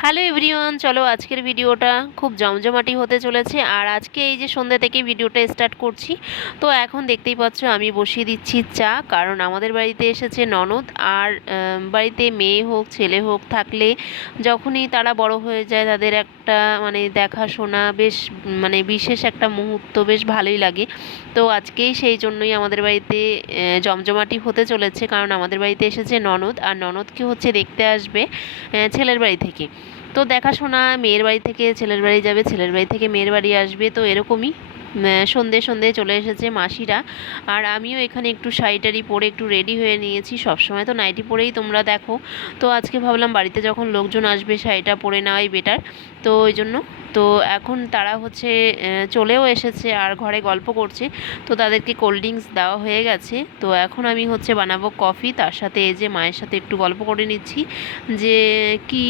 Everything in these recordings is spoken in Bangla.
হ্যালো এভরিওয়ান, চলো আজকের ভিডিওটা খুব জমজমাটি হতে চলেছে। আর আজকে এই যে সন্ধ্যা থেকে ভিডিওটা স্টার্ট করছি, তো এখন দেখতেই পাচ্ছ আমি বসিয়ে দিচ্ছি চা, কারণ আমাদের বাড়িতে এসেছে ননদ। আর বাড়িতে মেয়ে হোক ছেলে হোক থাকলে যখনই তারা বড় হয়ে যায় তাদের একটা মানে দেখাশোনা বেশ বিশেষ একটা মুহূর্ত, বেশ ভালোই লাগে। তো আজকেই সেই জন্যই আমাদের বাড়িতে জমজমাটি হতে চলেছে, কারণ আমাদের বাড়িতে এসেছে ননদ, আর ননদকে হচ্ছে দেখতে আসবে ছেলের বাড়ি থেকে। তো দেখাশোনা মেয়ের বাড়ি থেকে ছেলের বাড়ি যাবে, ছেলের বাড়ি থেকে মেয়ের বাড়ি আসবে, তো এরকমই সন্ধে সন্ধে চলে এসেছে মাসিরা। আর আমিও এখানে একটু শাড়ি টাড়ি পরে একটু রেডি হয়ে নিয়েছি। সবসময় তো নাইটি পরেই তোমরা দেখো, তো আজকে ভাবলাম বাড়িতে যখন লোকজন আসবে শাড়িটা পরে নেওয়াই বেটার। তো ওই জন্য তো এখন তারা হচ্ছে চলেও এসেছে আর ঘরে গল্প করছে। তো তাদেরকে কোল্ড ড্রিঙ্কস দেওয়া হয়ে গেছে। তো এখন আমি হচ্ছে বানাবো কফি, তার সাথে এই যে মায়ের সাথে একটু গল্প করে নিচ্ছি যে কি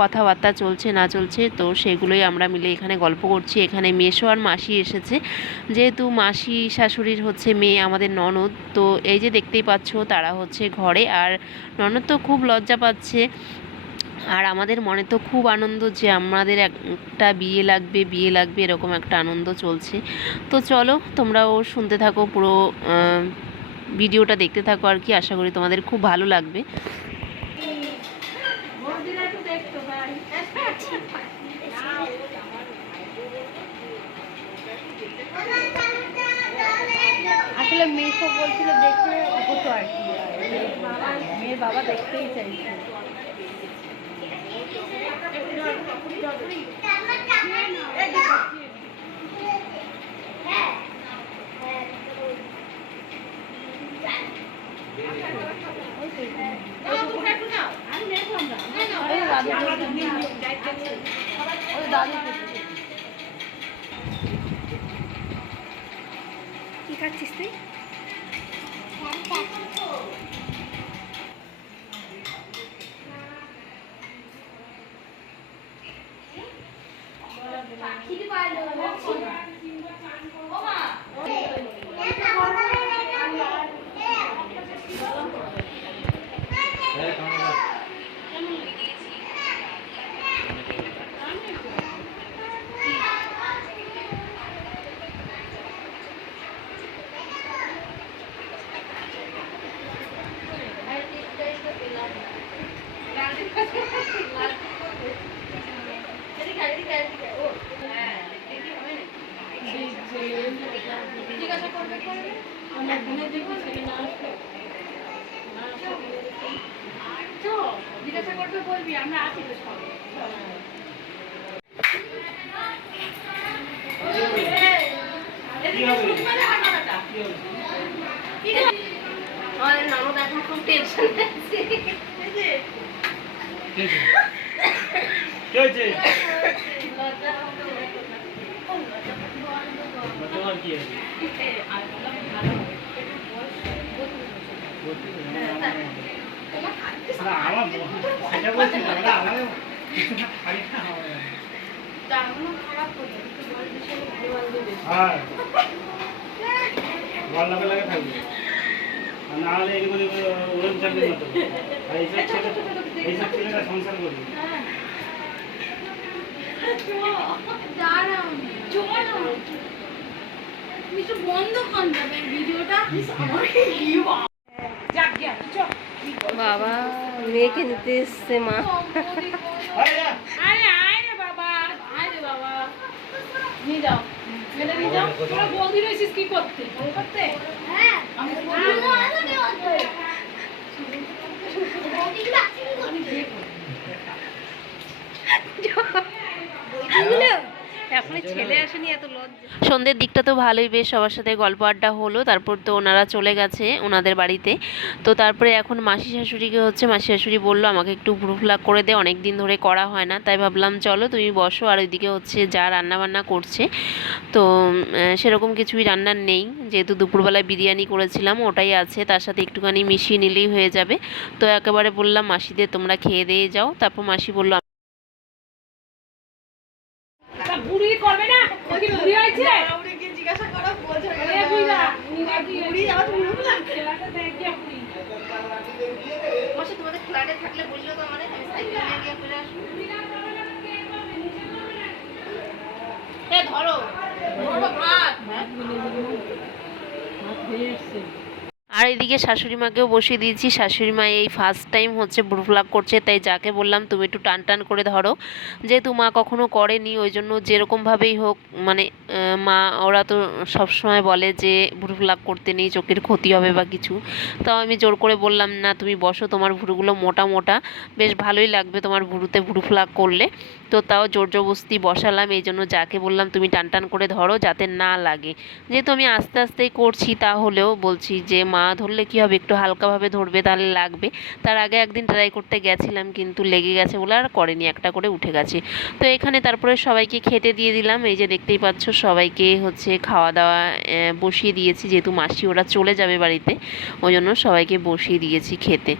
কথাবার্তা চলছে না চলছে, তো সেগুলোই আমরা মিলে এখানে গল্প করছি। এখানে মেসো আর মাসি এসেছে, যেহেতু মাসি শাশুড়ির হচ্ছে মেয়ে আমাদের ননদ। তো এই যে দেখতেই পাচ্ছ তারা হচ্ছে ঘরে, আর ননদ তো খুব লজ্জা পাচ্ছে। আর আমাদের মনে তো খুব আনন্দ যে আমাদের একটা বিয়ে লাগবে বিয়ে লাগবে, এরকম একটা আনন্দ চলছে। তো চলো তোমরাও শুনতে থাকো, পুরো ভিডিওটা দেখতে থাকো আর কি। আশা করি তোমাদের খুব ভালো লাগবে। আসলে মেয়েকে বলছিল দেখতে হতো আর কি, মেয়ের বাবা দেখতেই চাইছে। কি খাচ্ছিস তুই? জিজ্ঞাসা করবে আমরা ফোনে দেখবো, সেটা না আসবে জিজ্ঞাসা করবে, বলবি আমরা আছি তো সব। ননদ এখন খুব টেনশন আছে। নাহলে এগুলো ওরম চাকরি মতো এইসব ছেলেরা সংসার করবে। বাবা মেয়েকে নিতে এসছে মা। বৌদি রয়েছিস কি করতে? সন্ধ্যের দিকটা তো ভালোই, বেশ সবার সাথে গল্প আড্ডা হলো। তারপর তো ওনারা চলে গেছে ওনাদের বাড়িতে। তো তারপরে এখন মাসি শাশুড়িকে হচ্ছে মাসি শাশুড়ি বললো আমাকে একটু ভ্রু প্লাক করে দে, অনেক দিন ধরে করা হয় না। তাই ভাবলাম চলো তুমি বসো। আর ওইদিকে হচ্ছে যা রান্না বান্না করছে, তো সেরকম কিছুই রান্নার নেই, যেহেতু দুপুরবেলায় বিরিয়ানি করেছিলাম ওটাই আছে, তার সাথে একটুখানি মিশিয়ে নিলেই হয়ে যাবে। তো একেবারে বললাম মাসিদের তোমরা খেয়ে দিয়ে যাও। তারপর মাসি বললো বুড়ি করবে না, ওই কি বুড়ি হয়েছে? বুড়ি কি জিজ্ঞাসা করো, বোঝো না বুড়ি না, বুড়ি আবার বুড়ি না খেলাটা দেখি বুড়ি। মাসে তোমাদের ফ্ল্যাটে থাকলে বললো তো আমারে, আমি সাইকেল নিয়ে গিয়ে ফিরে আসবো। ধরো ধরো ভাত হয়ে এসছে। আর এদিকে শাশুড়ি মাকেও বসিয়ে দিয়েছি। শাশুড়ি মা এই ফার্স্ট টাইম হচ্ছে ভুরু প্লাগ করছে, তাই যাকে বললাম তুমি একটু টান টান করে ধরো, যেহেতু মা কখনো করেনি ওই জন্য যেরকমভাবেই হোক মানে মা ওরা তো সবসময় বলে যে ভুরু প্লাগ করতে নেই, চোখের ক্ষতি হবে বা কিছু। তাও আমি জোর করে বললাম না তুমি বসো, তোমার ভুরুগুলো মোটা মোটা, বেশ ভালোই লাগবে তোমার ভুরুতে ভুরু প্লাগ করলে। তো তাও জোর জবরদস্তি বসালাম, এই জন্য যাকে বললাম তুমি টান টান করে ধরো যাতে না লাগে। যেহেতু আমি আস্তে আস্তেই করছি তাহলেও বলছি যে মা ধরলে কী হবে, একটু হালকাভাবে ধরবে তাহলে লাগবে। তার আগে একদিন ট্রাই করতে গেছিলাম কিন্তু লেগে গেছে বলে আর করেনি, একটা করে উঠে গেছে। তো এখানে তারপরে সবাইকে খেতে দিয়ে দিলাম। এই যে দেখতেই পাচ্ছ সবাইকে হচ্ছে খাওয়া দাওয়া বসিয়ে দিয়েছি, যেহেতু মাসি ওরা চলে যাবে বাড়িতে ওই জন্য সবাইকে বসিয়ে দিয়েছি খেতে।